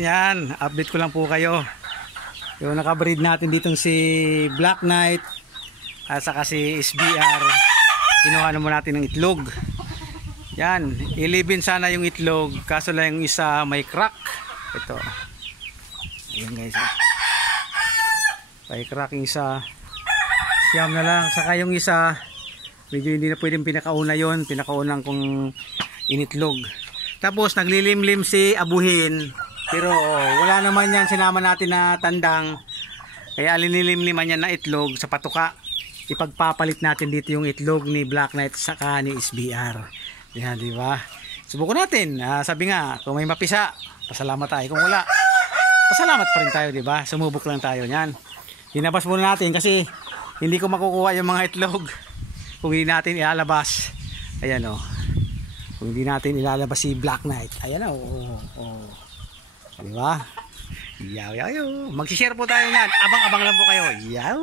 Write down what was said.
Yan, update ko lang po kayo. Yung nakabreed natin ditong si Black Knight at saka si SBR. Kinuha naman natin ng itlog. Yan, ilibin sana yung itlog, kaso lang yung isa may crack. Ito. Ayan guys. May crack yung isa. Siyam na lang. Saka yung isa, medyo hindi na pwedeng pinakauna yon. Pinakaunang kong initlog. Tapos naglilimlim si Abuhin. Pero wala naman yan, sinama natin na tandang. Kaya alinilimliman yan na itlog sa patuka. Ipagpapalit natin dito yung itlog ni Black Knight saka ni SBR. Yan, di ba? Subukan natin. Sabi nga, kung may mapisa, pasalamat tayo. Kung wala, pasalamat pa rin tayo, di ba? Sumubok lang tayo yan. Hinabas muna natin kasi hindi ko makukuha yung mga itlog kung hindi natin ilalabas. Ayan o. Kung hindi natin ilalabas si Black Knight. Ayan o. Diba? Yaw. Mag-share po tayo yan. Abang-abang lang po kayo. Yaw.